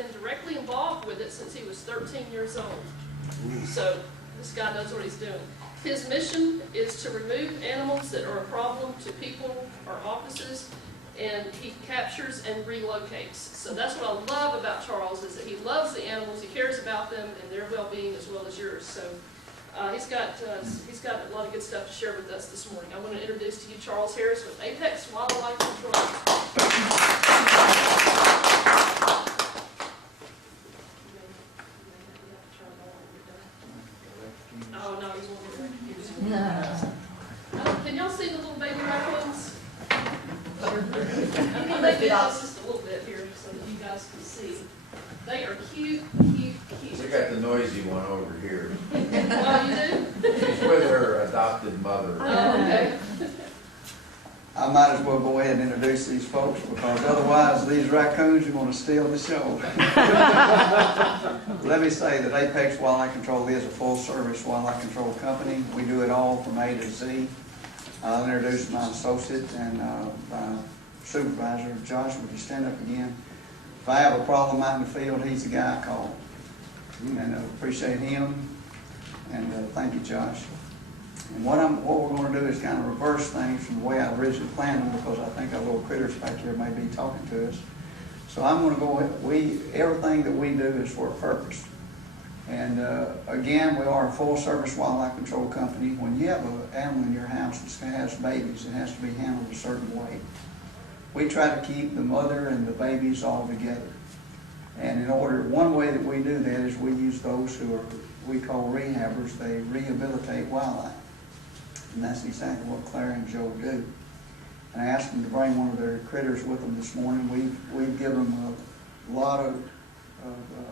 been directly involved with it since he was 13 years old. So this guy knows what he's doing. His mission is to remove animals that are a problem to people or offices, and he captures and relocates. So that's what I love about Charles, is that he loves the animals, he cares about them and their well-being as well as yours. So he's got a lot of good stuff to share with us this morning. I want to introduce to you Charles Harris with Apex Wildlife Control. Oh no, he's one of the Can y'all see the little baby raccoons? I'm going to make it out just a little bit here so that you guys can see. They are cute, cute, cute. We got the noisy one over here. Oh, you do? She's with her adopted mother. Oh, okay. I might as well go ahead and introduce these folks, because otherwise these raccoons are going to steal the show. Let me say that Apex Wildlife Control is a full-service wildlife control company. We do it all from A to Z. I'll introduce my associate and my supervisor. Josh, would you stand up again? If I have a problem out in the field, he's the guy I call. And appreciate him. And thank you, Josh. And what we're going to do is kind of reverse things from the way I originally planned them, because I think our little critters back here may be talking to us. So I'm going to go ahead. Everything that we do is for a purpose. And again, we are a full-service wildlife control company. When you have an animal in your house that has babies, it has to be handled a certain way. We try to keep the mother and the babies all together. And one way that we do that is we use those who we call rehabbers. They rehabilitate wildlife. And that's exactly what Claire and Joe do. And I asked them to bring one of their critters with them this morning. We've given them a lot of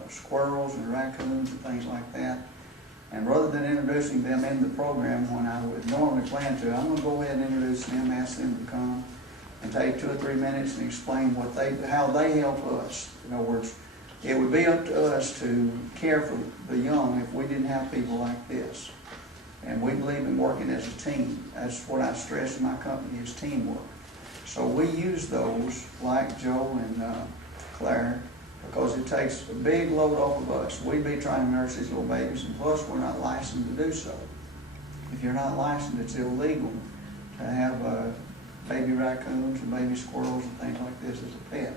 squirrels and raccoons and things like that. And rather than introducing them in the program when I would normally plan to, I'm going to go ahead and introduce them, ask them to come and take 2 or 3 minutes and explain how they help us. In other words, it would be up to us to care for the young if we didn't have people like this. And we believe in working as a team. That's what I stress in my company, is teamwork. So we use those, like Joe and Claire, because it takes a big load off of us. We'd be trying to nurse these little babies, and plus we're not licensed to do so. If you're not licensed, it's illegal to have baby raccoons and baby squirrels and things like this as a pet.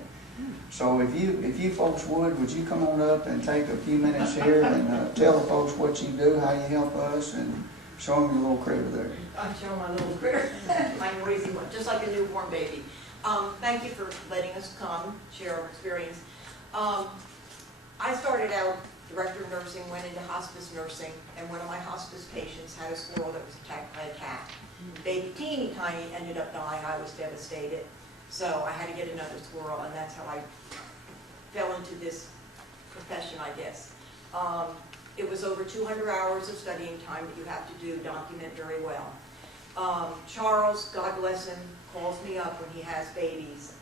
So if you folks would you come on up and take a few minutes here and tell the folks what you do, how you help us, and show them your little critter there. I'll show my little critter, my noisy one, just like a newborn baby. Thank you for letting us come, share our experience. I started out director of nursing, went into hospice nursing, and one of my hospice patients had a squirrel that was attacked by a cat. Baby teeny tiny ended up dying. I was devastated. So I had to get another squirrel, and that's how I fell into this profession, I guess. It was over 200 hours of studying time that you have to do, document very well. Charles, God bless him, calls me up when he has babies.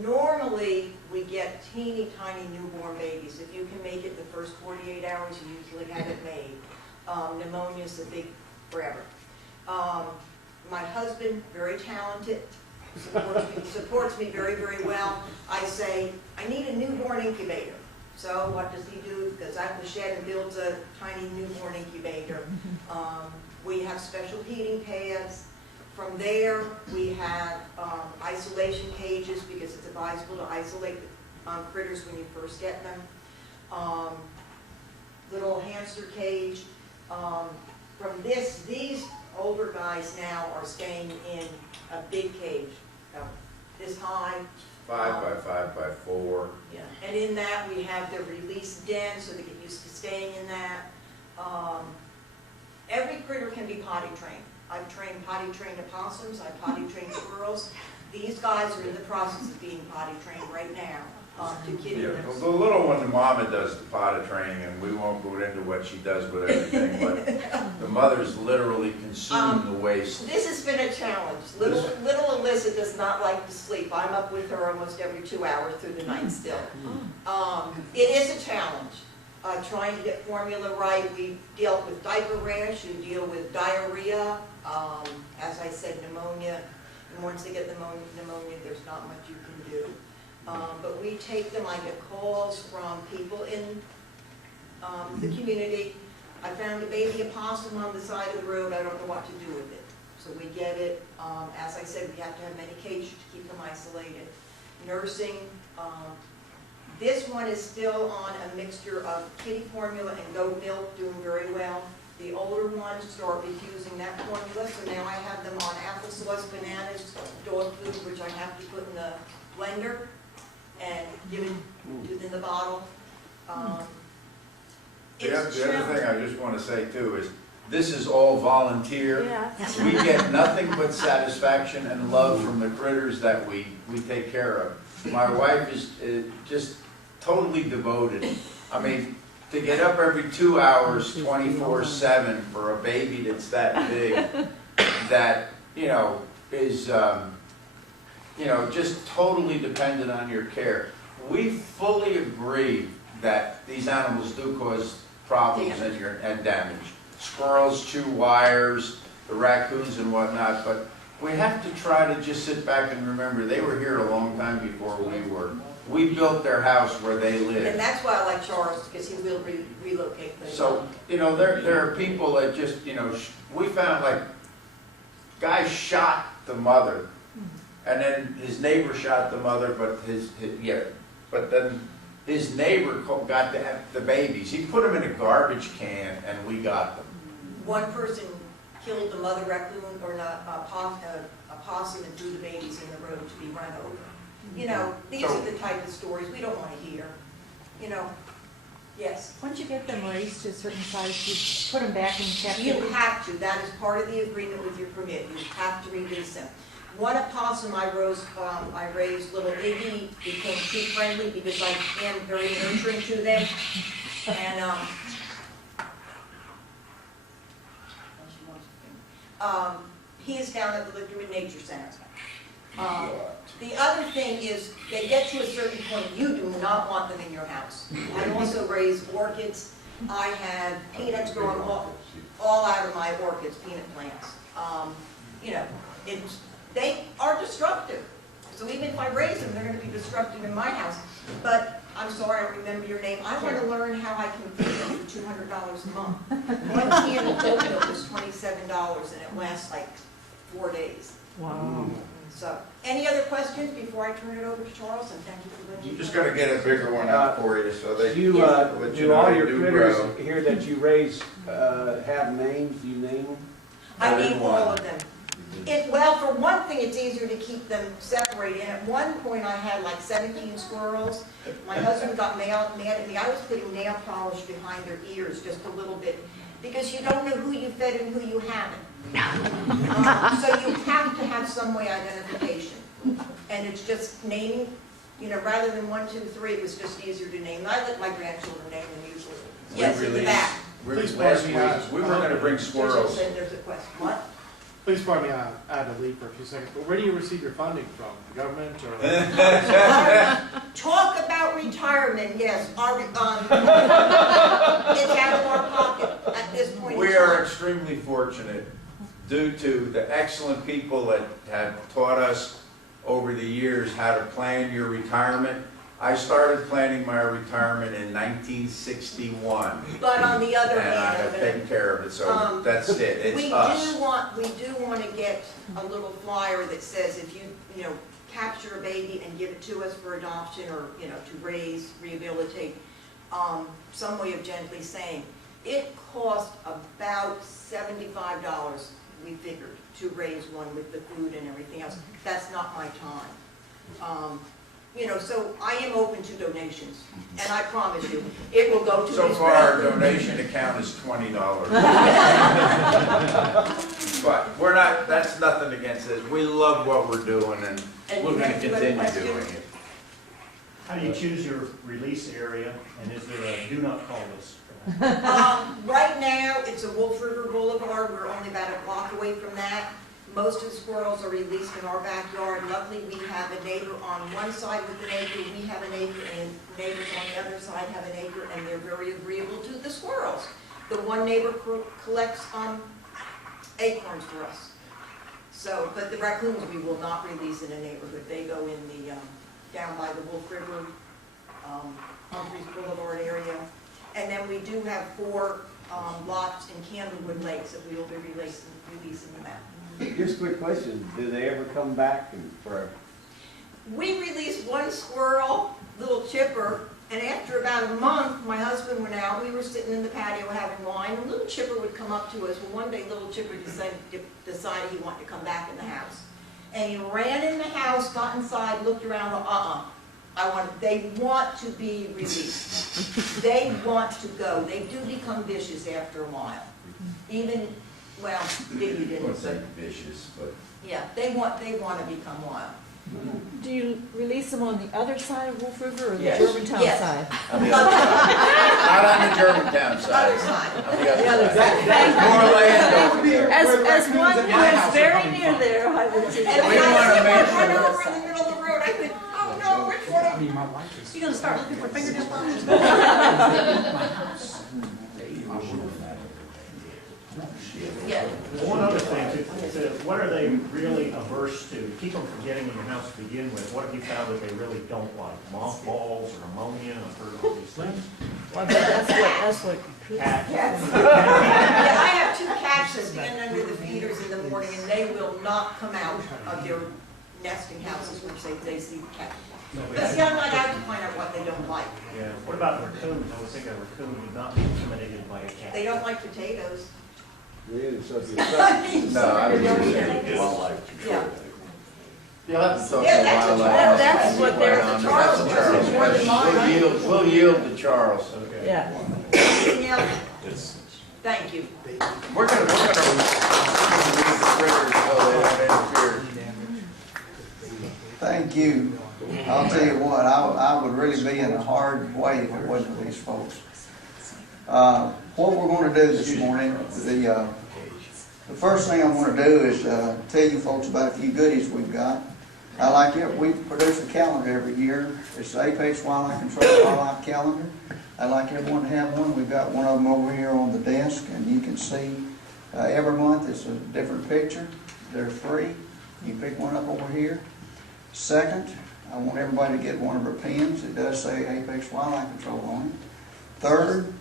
Normally, we get teeny tiny newborn babies. If you can make it the first 48 hours, you usually have it made. Pneumonia is a big forever. My husband, very talented, supports me very, very well. I say, I need a newborn incubator. So what does he do? Goes out in the shed and builds a tiny newborn incubator. We have special heating pads. From there, we have isolation cages, because it's advisable to isolate the critters when you first get them. Little hamster cage. From these older guys now are staying in a big cage, this high. 5 by 5 by 4. Yeah, and in that we have their release den, so they get used to staying in that. Every critter can be potty trained. I've potty trained opossums, I've potty trained squirrels. These guys are in the process of being potty trained right now to kitty litters. The little one, the mama does the potty training, and we won't go into what she does with everything, but the mothers literally consume the waste. This has been a challenge. Little Alyssa does not like to sleep. I'm up with her almost every 2 hours through the night still. It is a challenge. Trying to get formula right. We dealt with diaper rash, we deal with diarrhea, as I said, pneumonia. And once they get pneumonia, there's not much you can do. But we take them, I get calls from people in the community. I found a baby opossum on the side of the road, I don't know what to do with it. So we get it, as I said, we have to have medication to keep them isolated. Nursing, this one is still on a mixture of kitty formula and goat milk, doing very well. The older ones start refusing that formula, so now I have them on applesauce, bananas, dog food, which I have to put in the blender and give it within the bottle. The other thing I just want to say too is, this is all volunteer. Yeah. We get nothing but satisfaction and love from the critters that we take care of. My wife is just totally devoted. I mean, to get up every 2 hours, 24/7 for a baby that's that big, that, is, just totally dependent on your care. We fully agree that these animals do cause problems and damage. Squirrels chew wires, the raccoons and whatnot, but we have to try to just sit back and remember they were here a long time before we were. We built their house where they live. And that's why I like Charles, because he will relocate them. So, there are people that just, we found like, guy shot the mother, and then his neighbor shot the mother, but then his neighbor got the babies. He put them in a garbage can, and we got them. One person killed the mother raccoon or a possum and threw the babies in the road to be run over. These are the type of stories we don't want to hear. Yes. Once you get them raised to a certain size, you put them back in captivity? You have to. That is part of the agreement with your permit. You have to release them. One opossum I raised, little Iggy, became too friendly because I am very nurturing to them. And he is down at the Lichterman Nature Center. The other thing is, they get to a certain point, you do not want them in your house. I also raise orchids. I have peanuts growing all out of my orchids, peanut plants. They are destructive. So even if I raise them, they're going to be destructive in my house. But I'm sorry, I don't remember your name. I want to learn how I can feed them for $200 a month. One can of goat milk is $27, and it lasts like 4 days. Wow. So, any other questions before I turn it over to Charles? And thank you for letting me. You just got to get a bigger one out for you, so they Do let do all your do critters grow. here that you raise have names? Do you name them? I name all of them. Well, for one thing, it's easier to keep them separated. And at one point, I had like 17 squirrels. My husband got mad at me. I was putting nail polish behind their ears just a little bit because you don't know who you fed and who you haven't. So you have to have some way identification. And it's just naming, rather than 1, 2, 3, it was just easier to name. I let my grandchildren name them usually. Yes, in the back. Last week, we were going to bring squirrels. There's a question. What? Please pardon me, I had to leave for a few seconds, but where do you receive your funding from? The government or? Talk about retirement, yes. It's out of our pocket at this point. We are extremely fortunate due to the excellent people that have taught us over the years how to plan your retirement. I started planning my retirement in 1961. But on the other And I have hand, taken care of it, so that's it, it's us. we do want to get a little flyer that says if you capture a baby and give it to us for adoption or, to raise, rehabilitate, some way of gently saying, it cost about $75, we figured, to raise one with the food and everything else. That's not my time. So I am open to donations, and I promise you, it will go to So these far, our residents. donation account is $20. But we're not, that's nothing against this. We love what we're doing, and And we're you going to have two other continue questions? doing it. How do you choose your release area, and is there a do not call list? Right now, it's a Wolf River Boulevard. We're only about a block away from that. Most of the squirrels are released in our backyard. Luckily, we have a neighbor on one side with an acre, we have an acre, and neighbors on the other side have an acre, and they're very agreeable to the squirrels. The one neighbor collects acorns for us. So, but the raccoons we will not release in a neighborhood. They go in the down by the Wolf River, Humphreys Boulevard area. And then we do have 4 lots in Candlewood Lakes that we will be releasing them out. Just a quick question, do they ever come back for, We released 1 squirrel, little chipper, and after about a month, my husband went out, we were sitting in the patio having wine, and little chipper would come up to us. Well, one day little chipper decided he wanted to come back in the house. And he ran in the house, got inside, looked around, they want to be released. They want to go. They do become vicious after a while. Even, well, Diggy didn't say vicious, but. yeah, they want to become wild. Do you release them on the other side of Wolf River or the Yes. Germantown Yes. side? On the other side. Not on the Germantown side. Other side. On the The other other side. side. More land over there. As one who is very near there, I would And suggest. We when I wanna see make one run sure- over in the middle of the road, I think, oh no, which one? You gonna start looking for fingernail polish? Yeah. One other thing, what are they really averse to? Keep them from getting in your house to begin with. What have you found that they really don't like? Mothballs or ammonia? I've heard all these things. That's what. Cats. Yeah, I have 2 cats that stand under the feeders in the morning, and they will not come out of their nesting houses once they see the cat. Because I'm not out to find out what they don't like. Yeah. What about raccoons? I would think a raccoon would not be intimidated by a cat. They don't like potatoes. yeah, so if you No, I don't Yeah. wildlife Yeah. You'll have to talk to Yeah, that's a wildlife. That's what they're- That's a Charles Charles more than mine. question. We'll yield to Charles. Okay. Yeah. Anything else? Thank you. We're gonna leave the critters so they don't interfere. Thank you. I'll tell you what, I would really be in a hard way if it wasn't for these folks. What we're going to do this morning, the first thing I want to do is tell you folks about a few goodies we've got. We produce a calendar every year. It's the Apex Wildlife Control Wildlife Calendar. I'd like everyone to have one. We've got one of them over here on the desk, and you can see every month it's a different picture. They're free. You pick one up over here. Second, I want everybody to get one of our pens. It does say Apex Wildlife Control on it. Third,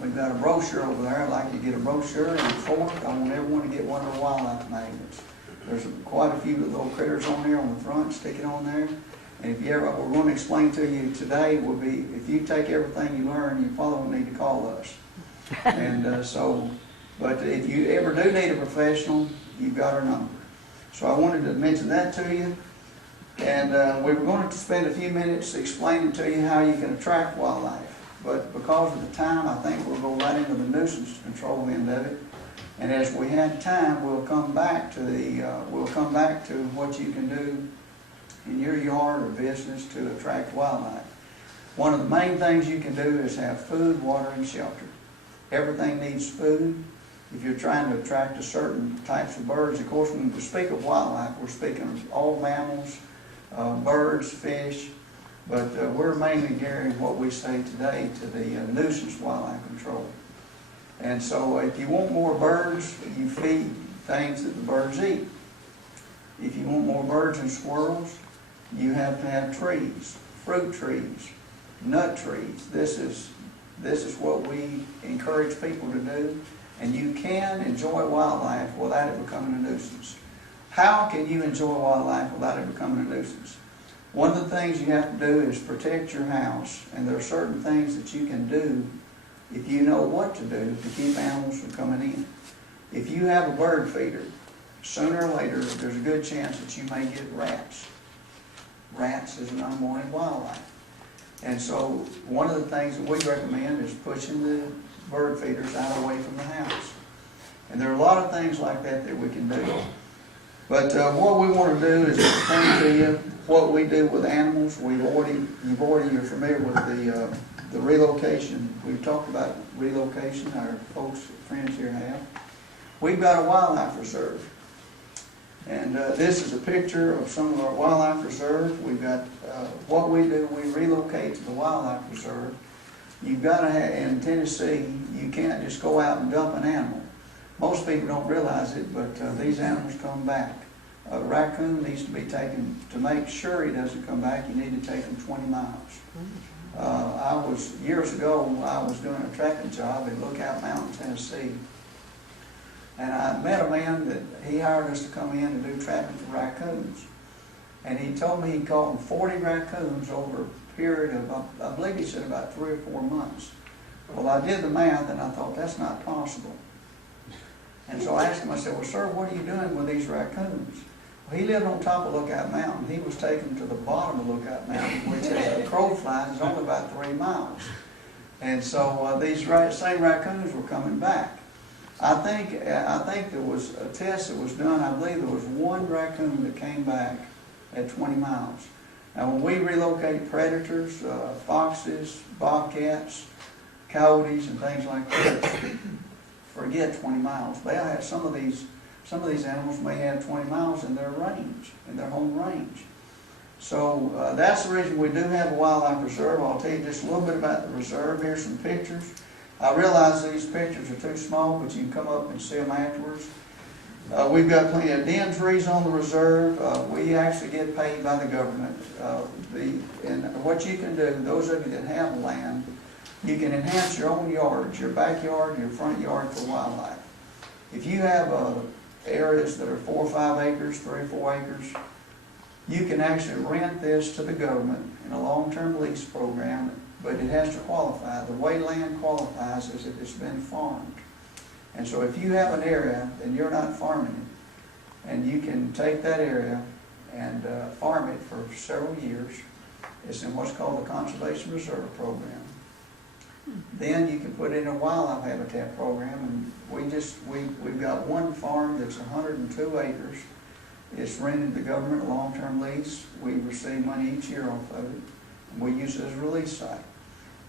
we've got a brochure over there. I'd like you to get a brochure. And fourth, I want everyone to get one of our wildlife magnets. There's quite a few little critters on there on the front. Stick it on there. And if you ever, what we're going to explain to you today will be, if you take everything you learn, you probably will need to call us. And but if you ever do need a professional, you've got our number. So I wanted to mention that to you. And we were going to spend a few minutes explaining to you how you can attract wildlife. But because of the time, I think we'll go right into the nuisance control end of it. And as we have time, we'll come back to what you can do in your yard or business to attract wildlife. One of the main things you can do is have food, water, and shelter. Everything needs food. If you're trying to attract a certain types of birds, of course, when we speak of wildlife, we're speaking of all mammals, birds, fish, but we're mainly gearing what we say today to the nuisance wildlife control. And so if you want more birds, you feed things that the birds eat. If you want more birds and squirrels, you have to have trees, fruit trees, nut trees. This is what we encourage people to do. And you can enjoy wildlife without it becoming a nuisance. How can you enjoy wildlife without it becoming a nuisance? One of the things you have to do is protect your house. And there are certain things that you can do if you know what to do to keep animals from coming in. If you have a bird feeder, sooner or later there's a good chance that you may get rats. Rats is an unwanted wildlife. And so one of the things that we recommend is pushing the bird feeders out away from the house. And there are a lot of things like that we can do. But what we want to do is explain to you what we do with animals. You're familiar with the relocation. We've talked about relocation, our folks, friends here have. We've got a wildlife reserve. And this is a picture of some of our wildlife reserve. We've got what we do, we relocate to the wildlife reserve. You've got to have, in Tennessee, you can't just go out and dump an animal. Most people don't realize it, but these animals come back. A raccoon needs to be taken, to make sure he doesn't come back, you need to take him 20 miles. Years ago, I was doing a tracking job in Lookout Mountain, Tennessee. And I met a man that he hired us to come in and do trapping for raccoons. And he told me he caught 40 raccoons over a period of, I believe he said about 3 or 4 months. Well, I did the math and I thought, that's not possible. And so I asked him, I said, well, sir, what are you doing with these raccoons? Well, he lived on top of Lookout Mountain. He was taken to the bottom of Lookout Mountain, which as a crow flies is only about 3 miles. And so these same raccoons were coming back. I think there was a test that was done. I believe there was 1 raccoon that came back at 20 miles. Now, when we relocate predators, foxes, bobcats, coyotes, and things like that, forget 20 miles. They'll have some of these animals may have 20 miles in their range, in their home range. So that's the reason we do have a wildlife reserve. I'll tell you just a little bit about the reserve. Here's some pictures. I realize these pictures are too small, but you can come up and see them afterwards. We've got plenty of den trees on the reserve. We actually get paid by the government. And what you can do, those of you that have land, you can enhance your own yards, your backyard, your front yard for wildlife. If you have areas that are 4 or 5 acres, 3 or 4 acres, you can actually rent this to the government in a long-term lease program, but it has to qualify. The way land qualifies is if it's been farmed. And so if you have an area and you're not farming it, and you can take that area and farm it for several years, it's in what's called the Conservation Reserve Program. Then you can put in a wildlife habitat program, and we've got 1 farm that's 102 acres. It's rented to the government, a long-term lease. We receive money each year off of it, and we use it as a release site.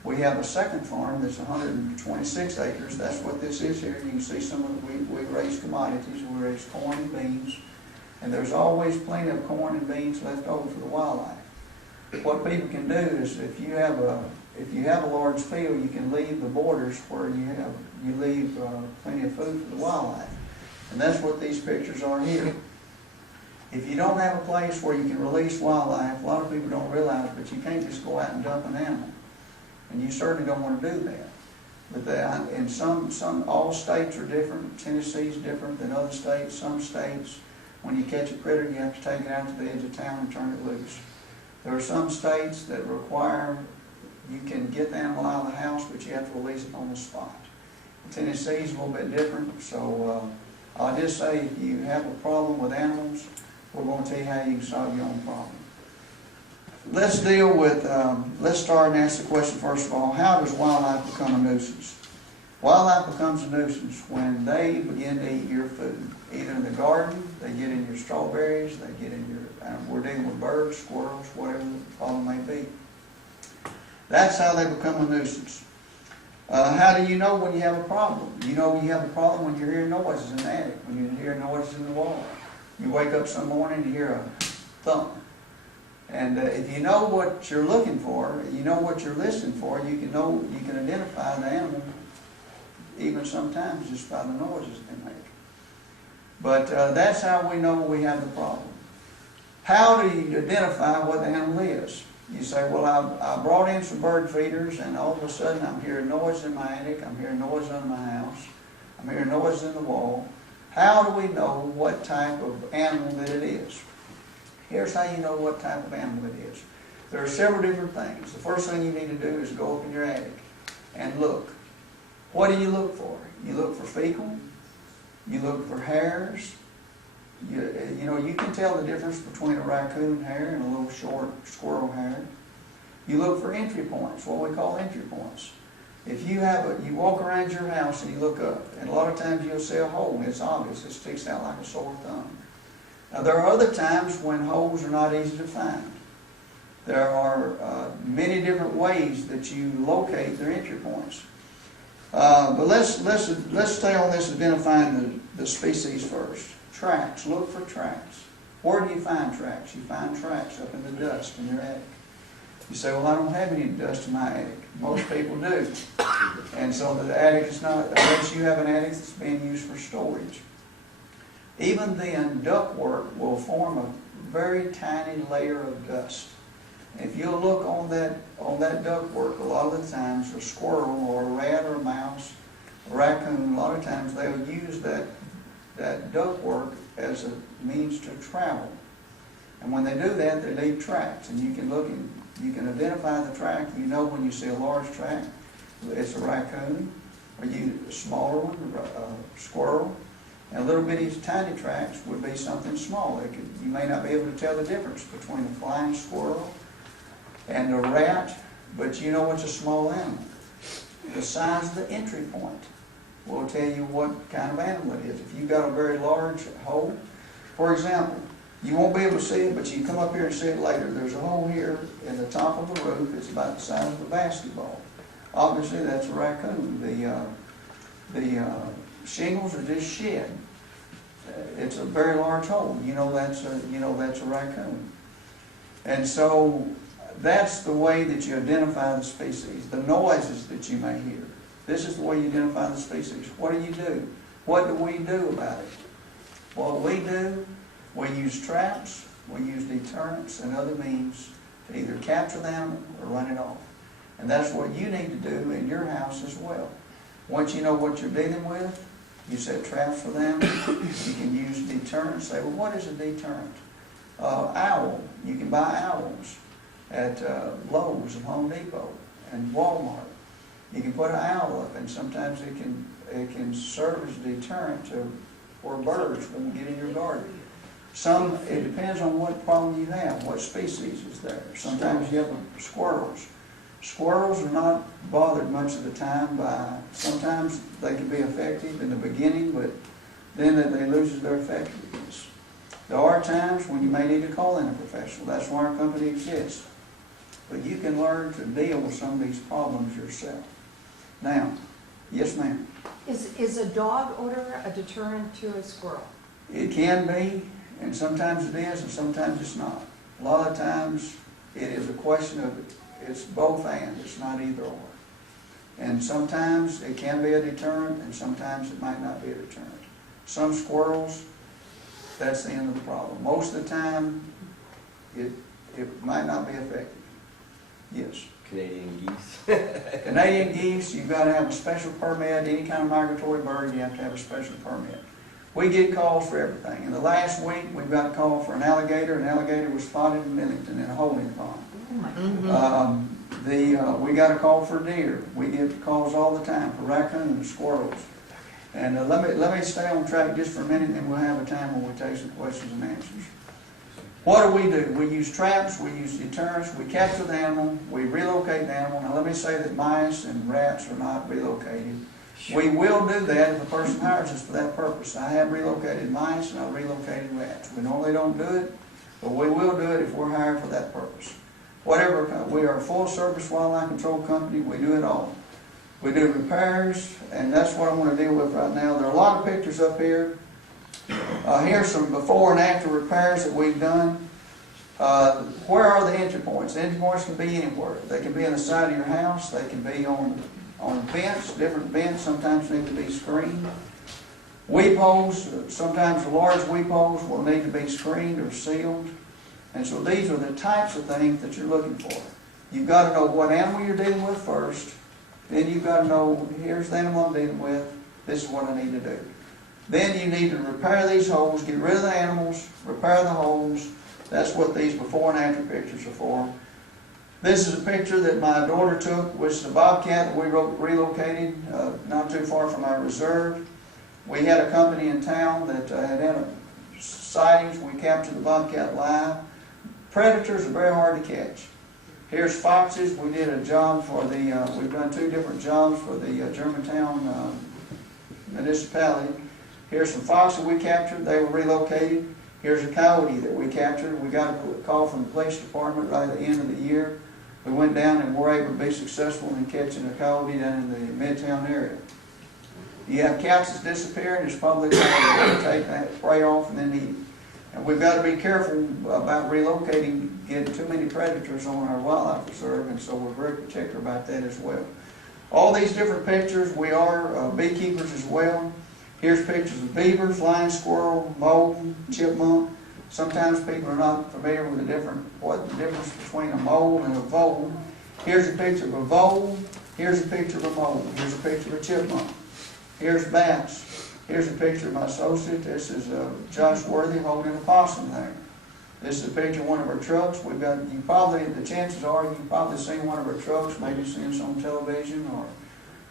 We have a second farm that's 126 acres. That's what this is here. You can see some of we raise commodities. We raise corn and beans, and there's always plenty of corn and beans left over for the wildlife. What people can do is, if you have a large field, you can leave the borders where you leave plenty of food for the wildlife, and that's what these pictures are here. If you don't have a place where you can release wildlife, a lot of people don't realize, but you can't just go out and dump an animal, and you certainly don't want to do that. But in all states are different. Tennessee's different than other states. Some states, when you catch a critter, you have to take it out to the edge of town and turn it loose. There are some states that require you can get the animal out of the house, but you have to release it on the spot. Tennessee's a little bit different, so I'll just say if you have a problem with animals, we're going to tell you how you can solve your own problem. Let's deal with, let's start and ask the question first of all, how does wildlife become a nuisance? Wildlife becomes a nuisance when they begin to eat your food. Either in the garden, they get in your strawberries, they get in your, we're dealing with birds, squirrels, whatever the problem may be. That's how they become a nuisance. How do you know when you have a problem? You know you have a problem when you're hearing noises in the attic, when you hear noises in the wall. You wake up some morning and you hear a thump. And if you know what you're looking for, you know what you're listening for, you can identify the animal even sometimes just by the noises they make. But that's how we know we have the problem. How do you identify what the animal is? You say, well, I brought in some bird feeders, and all of a sudden I'm hearing noise in my attic, I'm hearing noise under my house, I'm hearing noise in the wall. How do we know what type of animal that it is? Here's how you know what type of animal it is. There are several different things. The first thing you need to do is go up in your attic and look. What do you look for? You look for fecal, you look for hairs. You can tell the difference between a raccoon hair and a little short squirrel hair. You look for entry points, what we call entry points. If you walk around your house and you look up, and a lot of times you'll see a hole, and it's obvious, it sticks out like a sore thumb. Now there are other times when holes are not easy to find. There are many different ways that you locate their entry points. But let's stay on this identifying the species first. Tracks. Look for tracks. Where do you find tracks? You find tracks up in the dust in your attic. You say, well, I don't have any dust in my attic. Most people do. And so the attic is not, unless you have an attic that's being used for storage. Even then, ductwork will form a very tiny layer of dust. If you'll look on that ductwork, a lot of the times a squirrel or a rat or a mouse, a raccoon, a lot of times they'll use that ductwork as a means to travel. And when they do that, they leave tracks, and you can look and you can identify the track. You know when you see a large track, it's a raccoon, or a smaller one, a squirrel. And little bitty tiny tracks would be something small. You may not be able to tell the difference between a flying squirrel and a rat, but you know it's a small animal. The size of the entry point will tell you what kind of animal it is. If you've got a very large hole, for example, you won't be able to see it, but you can come up here and see it later. There's a hole here in the top of the roof. It's about the size of a basketball. Obviously, that's a raccoon. The shingles are just shed. It's a very large hole. You know that's a raccoon. And so that's the way that you identify the species. The noises that you may hear. This is the way you identify the species. What do? What do we do about it? What we do, we use traps, we use deterrents and other means to either capture the animal or run it off. And that's what you need to do in your house as well. Once you know what you're dealing with, you set traps for them. You can use deterrents. Say, well, what is a deterrent? Owl. You can buy owls at Lowe's and Home Depot and Walmart. You can put an owl up, and sometimes it can serve as a deterrent for birds when you get in your garden. It depends on what problem you have, what species is there. Sometimes you have squirrels. Squirrels are not bothered much of the time by, sometimes they can be effective in the beginning, but then they lose their effectiveness. There are times when you may need to call in a professional. That's why our company exists. But you can learn to deal with some of these problems yourself. Now, yes ma'am. Is a dog odor a deterrent to a squirrel? It can be, and sometimes it is, and sometimes it's not. A lot of times it is a question of, it's both and, it's not either or. And sometimes it can be a deterrent, and sometimes it might not be a deterrent. Some squirrels, that's the end of the problem. Most of the time, it might not be effective. Yes. Canadian geese. Canadian geese, you've got to have a special permit. Any kind of migratory bird, you have to have a special permit. We get calls for everything. In the last week, we've got a call for an alligator. An alligator was spotted in Millington in a holding pond. Oh my. We got a call for deer. We get calls all the time for raccoons and squirrels. And let me stay on track just for a minute, and then we'll have a time when we take some questions and answers. What do? We use traps, we use deterrents, we capture the animal, we relocate the animal. Now let me say that mice and rats are not relocated. We will do that if a person hires us for that purpose. I have relocated mice and I've relocated rats. We normally don't do it, but we will do it if we're hired for that purpose. Whatever, we are a full service wildlife control company, we do it all. We do repairs, and that's what I'm going to deal with right now. There are a lot of pictures up here. Here's some before and after repairs that we've done. Where are the entry points? The entry points can be anywhere. They can be on the side of your house. They can be on vents, different vents. Sometimes need to be screened. Weep holes, sometimes large weep holes will need to be screened or sealed. And so these are the types of things that you're looking for. You've got to know what animal you're dealing with first. Then you've got to know, here's the animal I'm dealing with. This is what I need to do. Then you need to repair these holes, get rid of the animals, repair the holes. That's what these before and after pictures are for. This is a picture that my daughter took, which is a bobcat that we relocated not too far from our reserve. We had a company in town that had sightings. We captured the bobcat live. Predators are very hard to catch. Here's foxes. We did a job for we've done 2 different jobs for the Germantown municipality. Here's some foxes we captured. They were relocated. Here's a coyote that we captured. We got a call from the police department right at the end of the year. We went down and were able to be successful in catching a coyote down in the Midtown area. You have cats that's disappearing. It's probably time to take that prey off and then eat it. And we've got to be careful about relocating, getting too many predators on our wildlife reserve, and so we're very particular about that as well. All these different pictures, we are beekeepers as well. Here's pictures of beaver, flying squirrel, mole, chipmunk. Sometimes people are not familiar with what the difference between a mole and a vole. Here's a picture of a vole. Here's a picture of a mole. Here's a picture of a chipmunk. Here's bats. Here's a picture of my associate. This is Josh Worthy holding a possum there. This is a picture of one of our trucks. We've got, the chances are you've probably seen one of our trucks, maybe seen us on television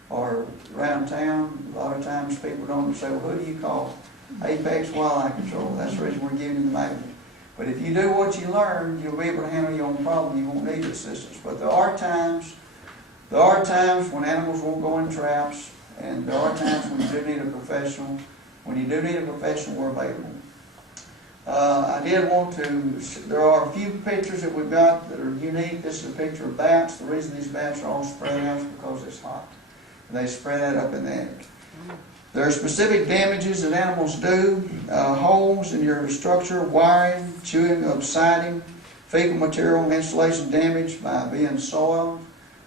or around town. A lot of times people don't say, well, who do you call? Apex Wildlife Control. That's the reason we're giving you the manual. But if you do what you learn, you'll be able to handle your own problem. You won't need assistance. But there are times when animals won't go in traps, and there are times when you do need a professional. When you do need a professional, we're available. I did want to, there are a few pictures that we've got that are unique. This is a picture of bats. The reason these bats are all spread out is because it's hot. And they spread out up in the attic. There are specific damages that animals do. Holes in your structure, wiring, chewing of siding, fecal material, insulation damage by being soiled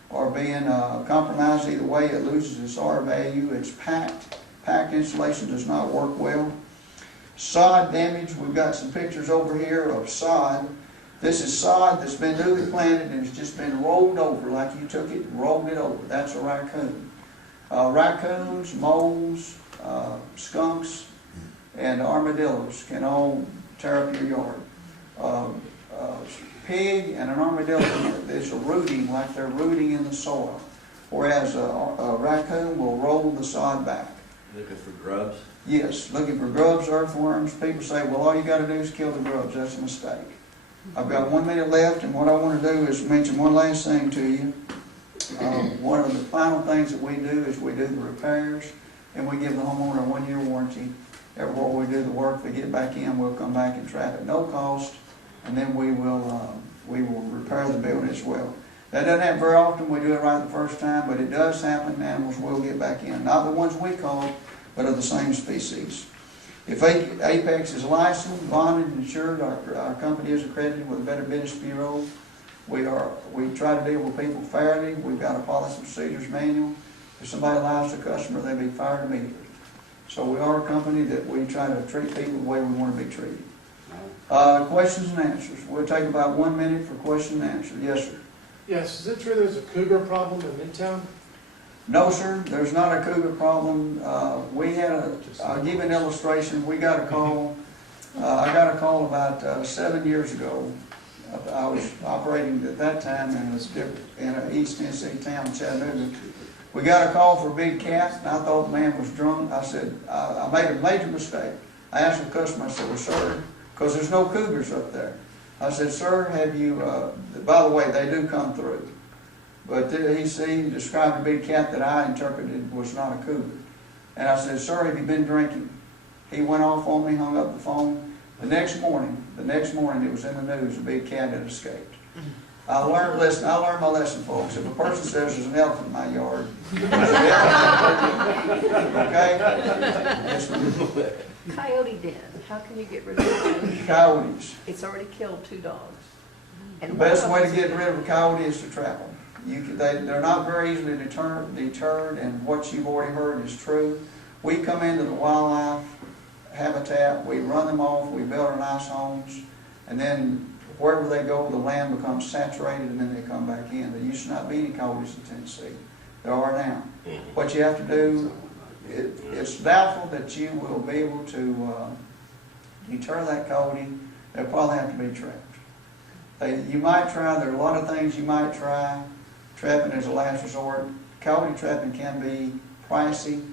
or being compromised either way. It loses its R value. It's packed. Packed insulation does not work well. Sod damage, we've got some pictures over here of sod. This is sod that's been newly planted and it's just been rolled over like you took it and rolled it over. That's a raccoon. Raccoons, moles, skunks, and armadillos can all tear up your yard. Pig and an armadillo is rooting like they're rooting in the soil, whereas a raccoon will roll the sod back. Looking for grubs? Yes, looking for grubs, earthworms. People say, well, all you got to do is kill the grubs. That's a mistake. I've got 1 minute left, and what I want to do is mention one last thing to you. One of the final things that we do is we do the repairs, and we give the homeowner a 1-year warranty. Everywhere we do the work, they get back in, we'll come back and trap at no cost, and then we will repair the building as well. That doesn't happen very often. We do it right the first time, but it does happen. Animals will get back in. Not the ones we caught, but of the same species. If Apex is licensed, bonded, and insured, our company is accredited with the Better Business Bureau. We try to deal with people fairly. We've got a policy and procedures manual. If somebody lies to a customer, they'll be fired immediately. So we are a company that we try to treat people the way we want to be treated. Questions and answers. We'll take about 1 minute for question and answer. Yes, sir. Yes, is it true there's a cougar problem in Midtown? No, sir, there's not a cougar problem. I'll give you an illustration. We got a call, I got a call about 7 years ago. I was operating at that time in an East Tennessee town, Chattanooga. We got a call for a big cat, and I thought the man was drunk. I said, I made a major mistake. I asked the customer, I said, well, sir, because there's no cougars up there. I said, sir, have you, by the way, they do come through. But he described a big cat that I interpreted was not a cougar. And I said, sir, have you been drinking? He went off on me, hung up the phone. The next morning, it was in the news, a big cat had escaped. I learned my lesson, folks. If a person says there's an elephant in my yard, okay? Yes, ma'am. Coyote den, how can you get rid of coyotes? Coyotes. It's already killed 2 dogs. The best way to get rid of a coyote is to trap them. They're not very easily deterred, and what you've already heard is true. We come into the wildlife habitat, we run them off, we build our nice homes, and then wherever they go, the land becomes saturated, and then they come back in. There used to not be any coyotes in Tennessee. There are now. What you have to do, it's doubtful that you will be able to deter that coyote. They'll probably have to be trapped. You might try, there are a lot of things you might try. Trapping is a last resort. Coyote trapping can be pricey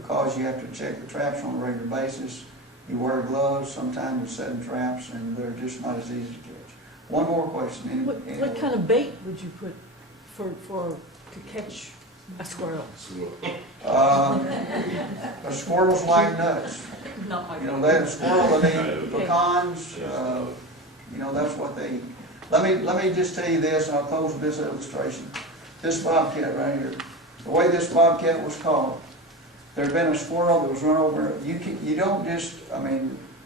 because you have to check the traps on a regular basis. You wear gloves, sometimes with setting traps, and they're just not as easy to catch. One more question. What kind of bait would you put to catch a squirrel? A squirrel's like nuts. The squirrel will eat pecans. That's what they eat. Let me just tell you this, and I'll close with this illustration. This bobcat right here. The way this bobcat was caught, there had been a squirrel that was run over. You don't just,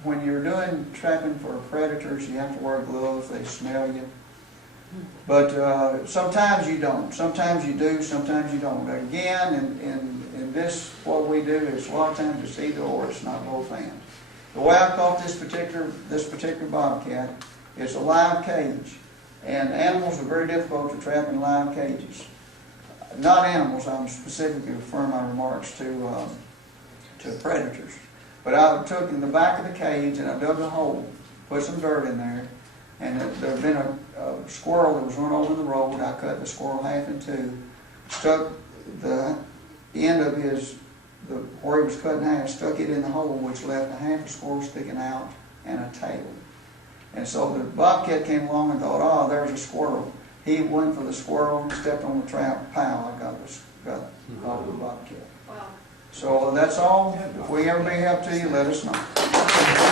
when you're doing trapping for predators, you have to wear gloves. They smell you. But sometimes you don't. Sometimes you do, sometimes you don't. Again, in this, what we do is a lot of times it's either or, it's not both and. The way I caught this particular bobcat, it's a live cage. And animals are very difficult to trap in live cages. Not animals, I'm specifically referring my remarks to predators. But I took in the back of the cage and I dug a hole, put some dirt in there, and there had been a squirrel that was run over the road. I cut the squirrel half in two, stuck the end of where he was cut in half, stuck it in the hole, which left a half a squirrel sticking out and a tail. And so the bobcat came along and thought, oh, there's a squirrel. He went for the squirrel, stepped on the trap, pow, I got caught the bobcat. Wow. So that's all. If we ever be help to you, let us know.